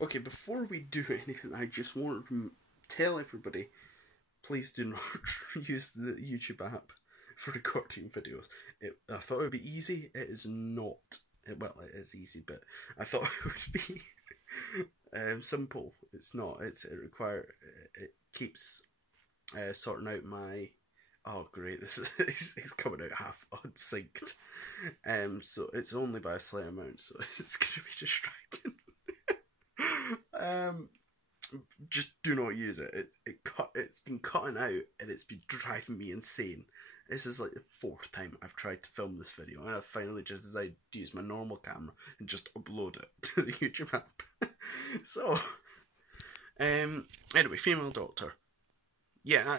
Okay, before we do anything, I just want to tell everybody, please do not use the YouTube app for recording videos. I thought it would be easy. It is not. Well, it is easy, but I thought it would be simple. It's not. It keeps sorting out my. Oh great! This is it's coming out half unsynced. So it's only by a slight amount, so it's gonna be distracting. um, just do not use it. It's been cutting out and it's been driving me insane. This is like the fourth time I've tried to film this video, and I've finally just decided to use my normal camera and just upload it to the YouTube app. So, anyway, female doctor. Yeah,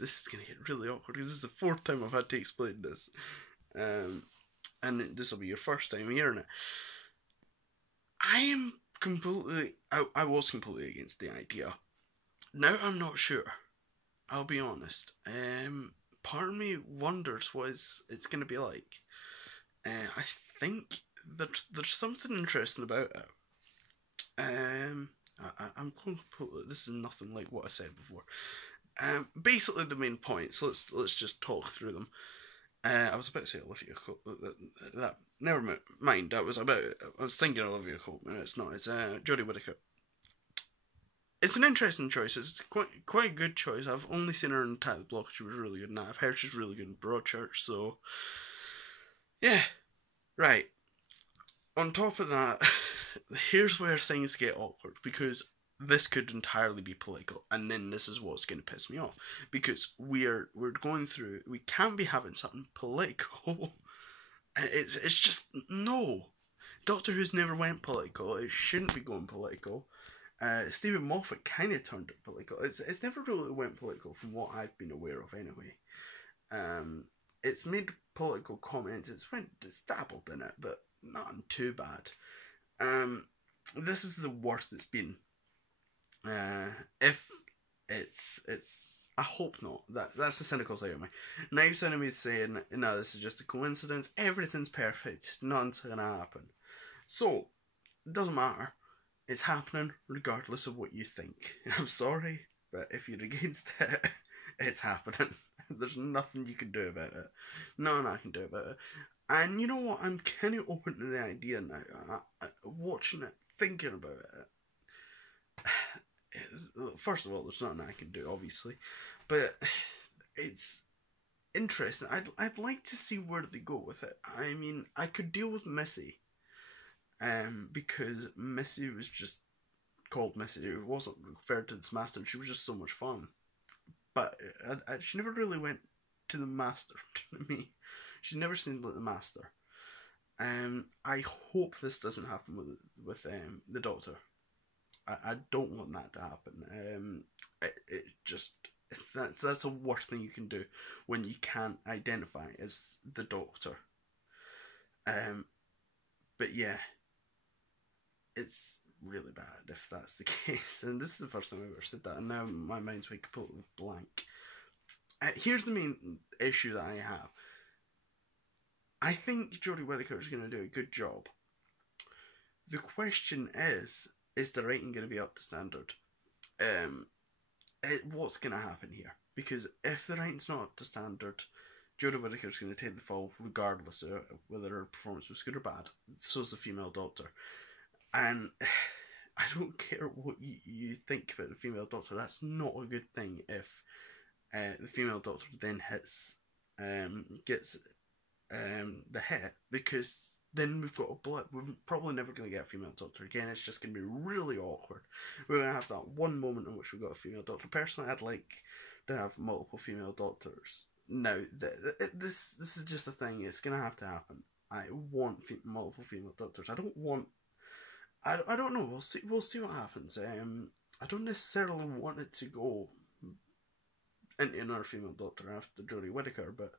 this is gonna get really awkward because this is the fourth time I've had to explain this, and this will be your first time hearing it. I was completely against the idea. Now I'm not sure. I'll be honest. Part of me wonders what it's going to be like. I think there's something interesting about it. I'm completely. This is nothing like what I said before. Basically the main points. Let's just talk through them. I was about to say Olivia Colman. Never mind. I was thinking Olivia Colman. It's not. It's Jodie Whittaker. It's an interesting choice. It's quite a good choice. I've only seen her in Attack the Block. She was really good in that. I've heard she's really good in Broadchurch. So yeah, right. On top of that, here's where things get awkward because this could entirely be political, and then this is what's going to piss me off because we're going through. We can't be having something political. It's just no. Doctor Who's never went political. It shouldn't be going political. Stephen Moffat kind of turned it political. It's never really went political from what I've been aware of anyway. It's made political comments. It's dabbled in it, but not too bad. This is the worst it's been. If it's I hope not. That's the cynical side of me. Nice enemies saying, no, this is just a coincidence. Everything's perfect. Nothing's gonna happen. So it doesn't matter. It's happening regardless of what you think. I'm sorry, but if you're against it, it's happening. There's nothing you can do about it. Nothing I can do about it. And you know what? I'm kind of open to the idea now. Watching it, thinking about it. First of all, there's nothing I can do, obviously, but it's interesting. I'd like to see where they go with it. I mean, I could deal with Missy, because Missy was just called Missy. It wasn't referred to as Master, and she was just so much fun. But she never really went to the Master to me. She never seemed like the Master. I hope this doesn't happen with the Doctor. I don't want that to happen. That's the worst thing you can do when you can't identify as the Doctor. But yeah, it's really bad if that's the case. And this is the first time I've ever said that, and now my mind's went completely blank. Here's the main issue that I have. I think Jodie Whittaker is going to do a good job. The question is the writing going to be up to standard? What's going to happen here? Because if the writing's not up to standard, Jodie Whittaker is going to take the fall regardless of whether her performance was good or bad. So is the female Doctor. And I don't care what you think about the female Doctor. That's not a good thing if the female Doctor then gets the hit, because then we've got a blip. We're probably never going to get a female Doctor again. It's just going to be really awkward. We're going to have that one moment in which we've got a female Doctor. Personally, I'd like to have multiple female Doctors. Now, this is just a thing. It's going to have to happen. I want multiple female Doctors. I don't want... I don't know. We'll see what happens. I don't necessarily want it to go into another female Doctor after Jodie Whittaker, but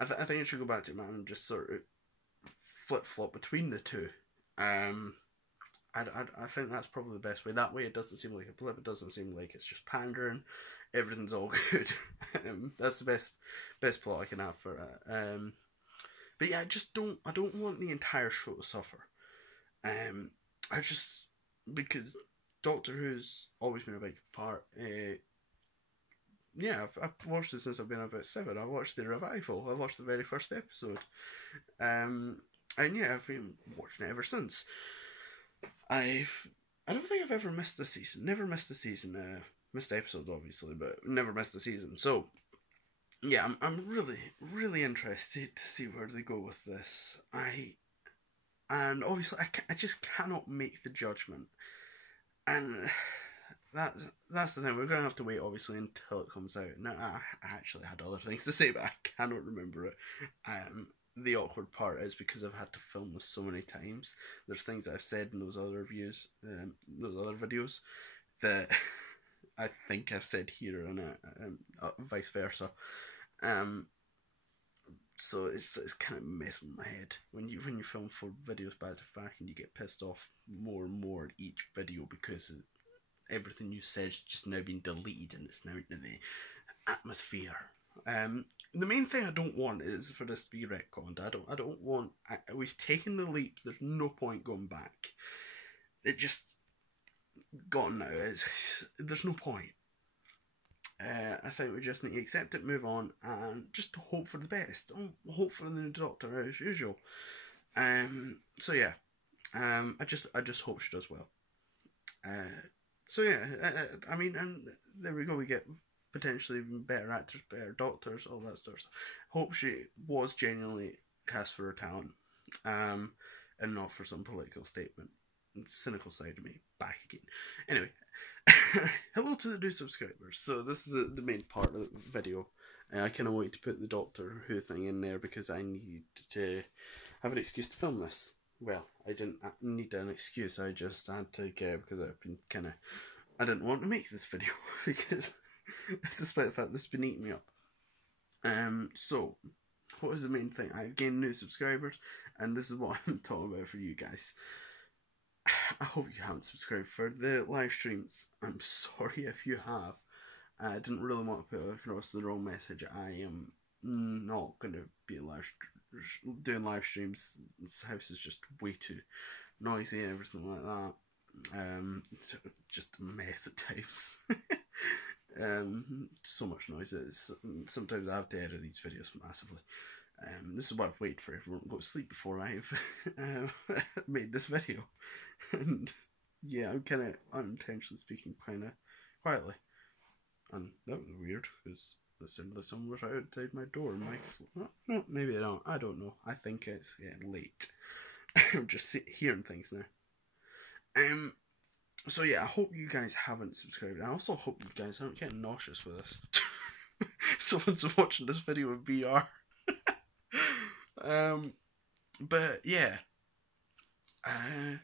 I think it should go back to man and just sort of flip-flop between the two. I think that's probably the best way. That way it doesn't seem like a blip, it doesn't seem like it's just pandering, everything's all good. That's the best plot I can have for it. But yeah, I don't want the entire show to suffer. because Doctor Who's always been a big part. Yeah, I've watched it since I've been about 7. I watched the revival. I watched the very first episode. And yeah, I've been watching it ever since. I don't think I've ever missed the season. Never missed the season. Missed episodes, obviously, but never missed the season. So, yeah, I'm really, really interested to see where they go with this. And obviously, I just cannot make the judgment. And that's the thing. We're going to have to wait, obviously, until it comes out. Now, I actually had other things to say, but I cannot remember it. The awkward part is because I've had to film this so many times. There's things I've said in those other reviews, those other videos, that I think I've said here, and vice versa. So it's kind of messing with my head when you film 4 videos back to back and you get pissed off more and more at each video because everything you said's just now been deleted and it's now into the atmosphere. The main thing I don't want is for this to be retconned. I don't want. We've taken the leap. There's no point going back. It just gone now. There's no point. I think we just need to accept it, move on, and just hope for the best. Hope for the new Doctor as usual. So yeah, I just hope she does well. So yeah, I mean, and there we go. We get potentially even better actors, better doctors, all that sort of stuff. Hope she was genuinely cast for her talent, and not for some political statement. The cynical side of me back again. Anyway, hello to the new subscribers. So this is the main part of the video. I kind of wanted to put the Doctor Who thing in there because I need to have an excuse to film this. Well, I didn't need an excuse. I just had to care because I've been I didn't want to make this video because despite the fact this has been eating me up. So what is the main thing? I've gained new subscribers, and this is what I'm talking about for you guys. I hope you haven't subscribed for the live streams. I'm sorry if you have. I didn't really want to put across the wrong message. I am not going to be doing live streams. This house is just way too noisy and everything like that. It's just a mess at times. So much noise. Sometimes I have to edit these videos massively. This is why I've waited for everyone to go to sleep before I've made this video. And yeah, I'm kind of unintentionally speaking kind of quietly. And that was weird because it sounded like someone was outside my door. No, maybe I don't know. I think it's getting late. I'm just hearing things now. So yeah, I hope you guys haven't subscribed. I also hope you guys aren't getting nauseous with this. Someone's watching this video in VR. But yeah, I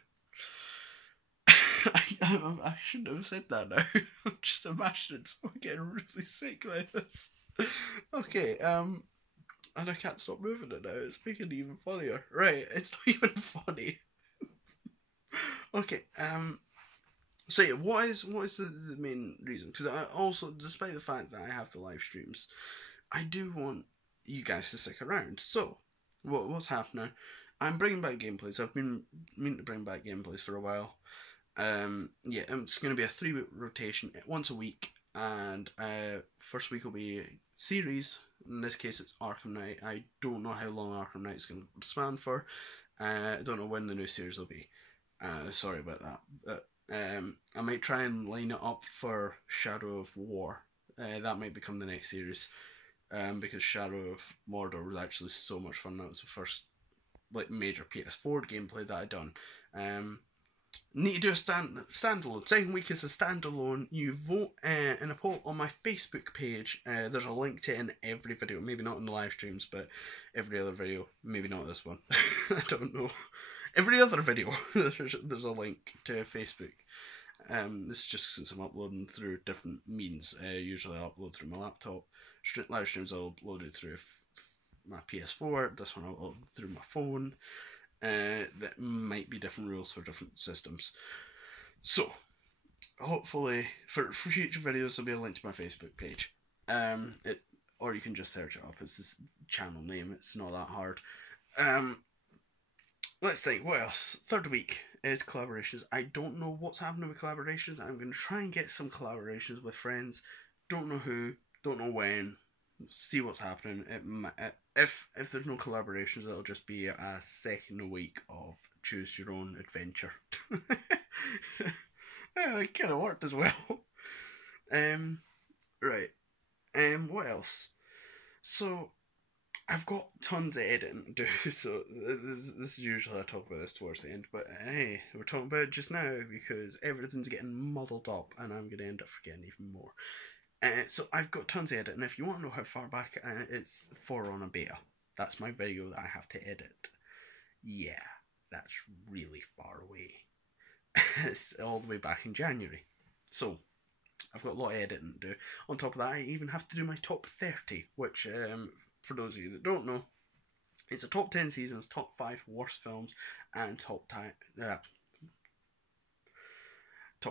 shouldn't have said that now. I'm just imagining someone getting really sick by this. Okay, and I can't stop moving it now. It's making it even funnier. Right, it's not even funny. Okay, so yeah, what is the main reason? Because I also, despite the fact that I have the live streams, I do want you guys to stick around. So what's happening? I'm bringing back gameplays. I've been meaning to bring back gameplays for a while. Yeah, it's going to be a 3-week rotation, once a week, and first week will be series. In this case, it's Arkham Knight. I don't know how long Arkham Knight is going to span for. I don't know when the new series will be. Sorry about that. But I might try and line it up for Shadow of War. That might become the next series. Because Shadow of Mordor was actually so much fun. That was the first major PS4 gameplay that I'd done. Need to do a standalone. Second week is a standalone. You vote in a poll on my Facebook page. There's a link to it in every video. Maybe not in the live streams, but every other video. Maybe not this one. I don't know. Every other video, there's a link to Facebook. This is just since I'm uploading through different means. Usually I upload through my laptop. Live streams I'll upload it through my PS4. This one I'll upload through my phone. That might be different rules for different systems. So, hopefully, for future videos, there'll be a link to my Facebook page. Or you can just search it up. It's this channel name. It's not that hard. Let's think. What else? Third week is collaborations. I don't know what's happening with collaborations. I'm going to try and get some collaborations with friends. Don't know who, don't know when. See what's happening. If there's no collaborations, it'll just be a second week of choose your own adventure. Yeah, it kind of worked as well. Right. What else? So I've got tons of editing to do, so this is usually I talk about this towards the end, but hey, we're talking about it just now because everything's getting muddled up and I'm going to end up forgetting even more. So I've got tons of editing. If you want to know how far back it's for on a beta, that's my video that I have to edit. Yeah, that's really far away. It's all the way back in January. So I've got a lot of editing to do. On top of that, I even have to do my top 30, which, for those of you that don't know, it's a top 10 seasons, top 5 worst films, and top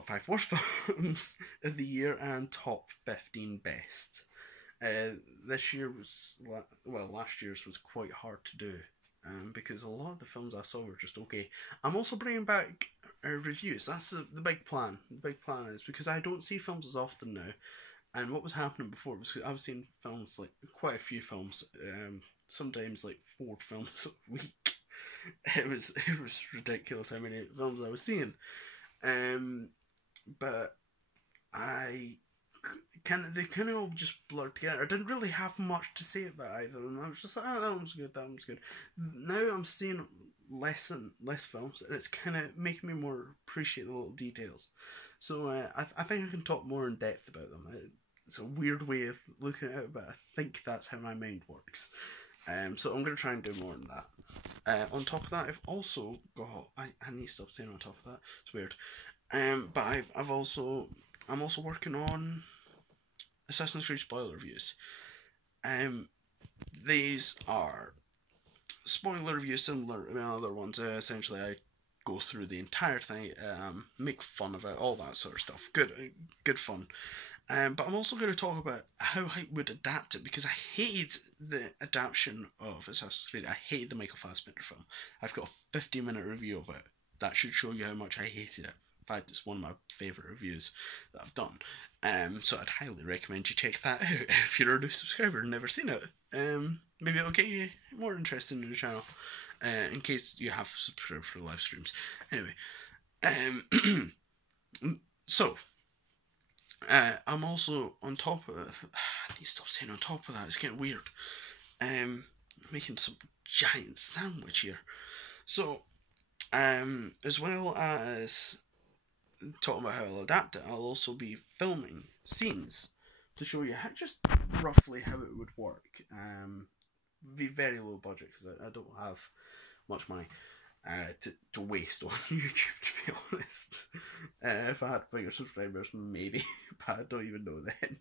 5 worst films of the year, and top 15 best. This year was, well, last year's was quite hard to do, because a lot of the films I saw were just okay. I'm also bringing back reviews. That's the big plan. The big plan is because I don't see films as often now, and what was happening before was I was seeing films, like quite a few films, sometimes like 4 films a week. It was ridiculous how many films I was seeing, but they kind of all just blurred together. I didn't really have much to say about either of them. I was just like, oh, that one's good, that one's good. Now I'm seeing less and less films, and it's kind of making me more appreciate the little details. So I think I can talk more in depth about them. It's a weird way of looking at it, but I think that's how my mind works. So I'm going to try and do more than that. On top of that, I've also got... I need to stop saying on top of that. It's weird. But I'm also working on Assassin's Creed spoiler reviews. These are spoiler reviews similar to other ones. Essentially, I go through the entire thing, make fun of it, all that sort of stuff. Good fun. But I'm also going to talk about how I would adapt it, because I hated the adaptation of Assassin's Creed. I hated the Michael Fassbender film. I've got a 50-minute review of it. That should show you how much I hated it. In fact, it's one of my favourite reviews that I've done. So I'd highly recommend you check that out if you're a new subscriber and never seen it. Maybe it'll get you more interested in the channel, in case you have subscribed for live streams. Anyway, so I'm also on top of it. I need to stop saying on top of that. It's getting weird. Making some giant sandwich here. So, as well as talking about how I'll adapt it, I'll also be filming scenes to show you just roughly how it would work. Be very low budget because I don't have much money to waste on YouTube, to be honest. If I had bigger subscribers, maybe, but I don't even know then.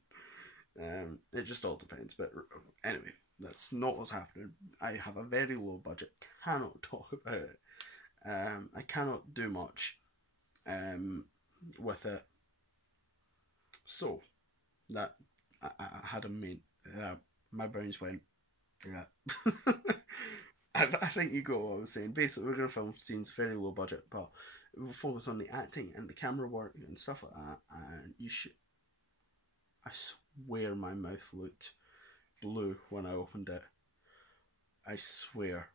It just all depends. But anyway, that's not what's happening. I have a very low budget. Cannot talk about it. I cannot do much with it. So that I had a main. My brains went. Yeah. I think you got what I was saying. Basically, we're going to film scenes very low budget, but we'll focus on the acting and the camera work and stuff like that. And you should... I swear my mouth looked blue when I opened it. I swear.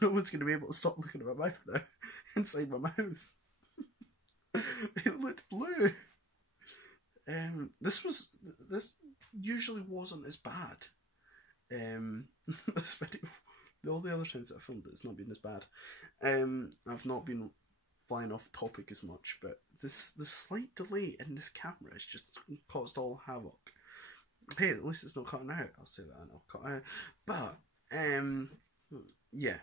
No one's going to be able to stop looking at my mouth now. Inside my mouth. It looked blue. This usually wasn't as bad. This video... All the other times that I filmed it, it's not been as bad. I've not been flying off topic as much, but the slight delay in this camera has just caused all havoc. Hey, at least it's not cutting out. I'll say that and I'll cut out. But yeah.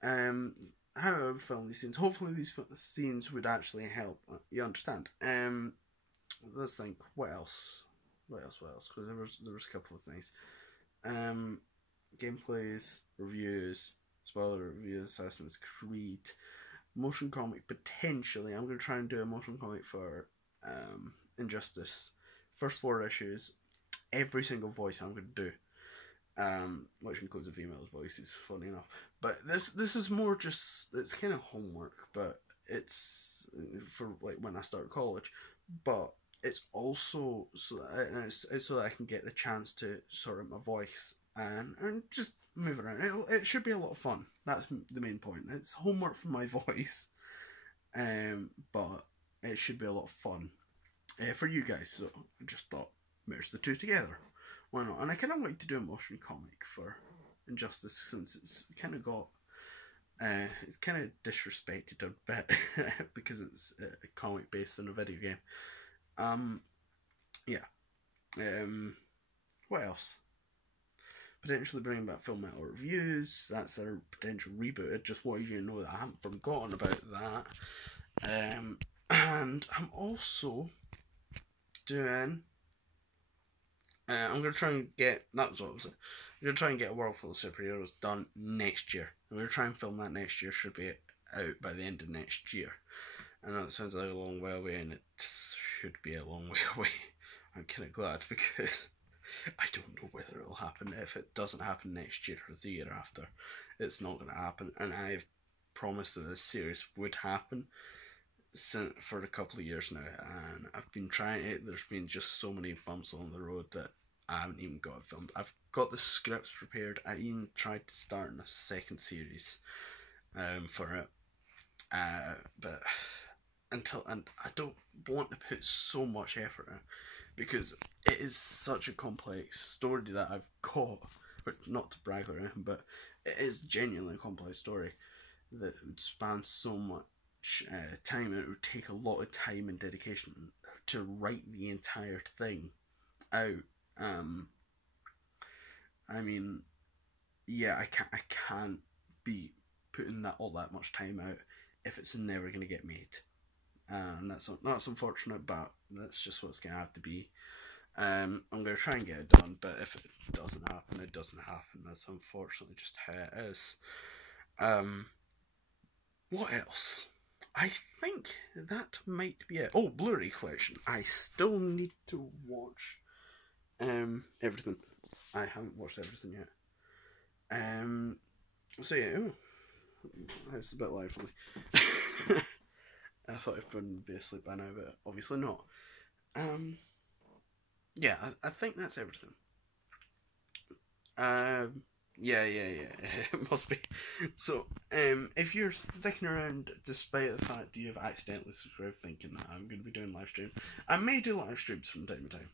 How I would film these scenes. Hopefully these scenes would actually help. You understand? Let's think. What else? Because there was a couple of things. Gameplays, reviews, spoiler reviews, Assassin's Creed, motion comic potentially. I'm going to try and do a motion comic for Injustice. First 4 issues, every single voice I'm going to do. which includes a female's voices, funny enough. But this is more just, it's kind of homework, but it's for like when I start college, but it's also so that, and it's so that I can get the chance to sort out my voice and just move around. It should be a lot of fun. That's the main point. It's homework for my voice, but it should be a lot of fun for you guys. So I just thought, merge the two together. Why not? And I kind of like to do a motion comic for Injustice, since it's kind of got it's kind of disrespected a bit because it's a comic based on a video game. Yeah. What else? Potentially bringing back Full Metal Reviews. That's a potential reboot. I just want you to know that I haven't forgotten about that. And I'm also doing. I'm going to try and get. That was what I was saying. I'm going to try and get a World Full of Superheroes done next year. I'm going to try and film that next year. Should be out by the end of next year. I know it sounds like a long way away, and it should be a long way away. I'm kind of glad, because I don't know whether it'll happen. If it doesn't happen next year or the year after, it's not going to happen. And I've promised that this series would happen for a couple of years now, and I've been trying it. There's been just so many bumps along the road that I haven't even got it filmed. I've got the scripts prepared. I even tried to start in a second series for it, but and I don't want to put so much effort in, because it is such a complex story that I've got. But not to brag or anything, but it is genuinely a complex story that would span so much time, and it would take a lot of time and dedication to write the entire thing out. I mean, yeah, I can't be putting all that much time out if it's never going to get made. And that's unfortunate, but that's just what it's going to have to be. I'm going to try and get it done, but if it doesn't happen, it doesn't happen. That's unfortunately just how it is. What else? I think that might be it. Oh, Blu-ray collection. I still need to watch everything. I haven't watched everything yet. So yeah, it's a bit lively. I thought I'd be asleep by now, but obviously not. Yeah, I think that's everything. Yeah, it must be. So, if you're sticking around despite the fact that you've accidentally subscribed thinking that I'm going to be doing live stream, I may do live streams from time to time.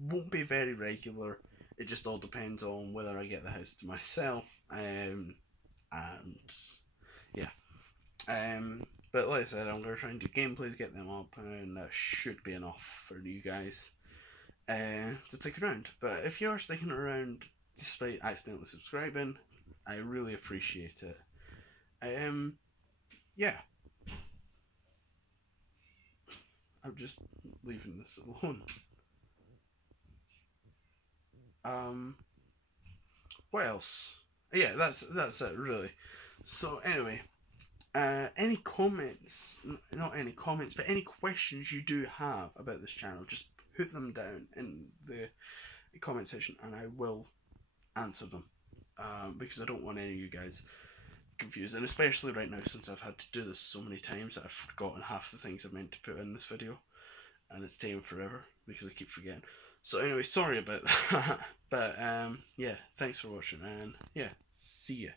Won't be very regular. It just all depends on whether I get the house to myself. And yeah. But like I said, I'm going to try and do gameplays, get them up, and that should be enough for you guys to stick around. But if you are sticking around despite accidentally subscribing, I really appreciate it. Yeah. I'm just leaving this alone. What else? Yeah, that's it really. So anyway, any comments, not any comments, but any questions you do have about this channel, just put them down in the comment section and I will answer them, because I don't want any of you guys confused, and especially right now, since I've had to do this so many times that I've forgotten half the things I meant to put in this video, and it's taken forever because I keep forgetting. So anyway, sorry about that. But yeah, thanks for watching, and yeah, see ya.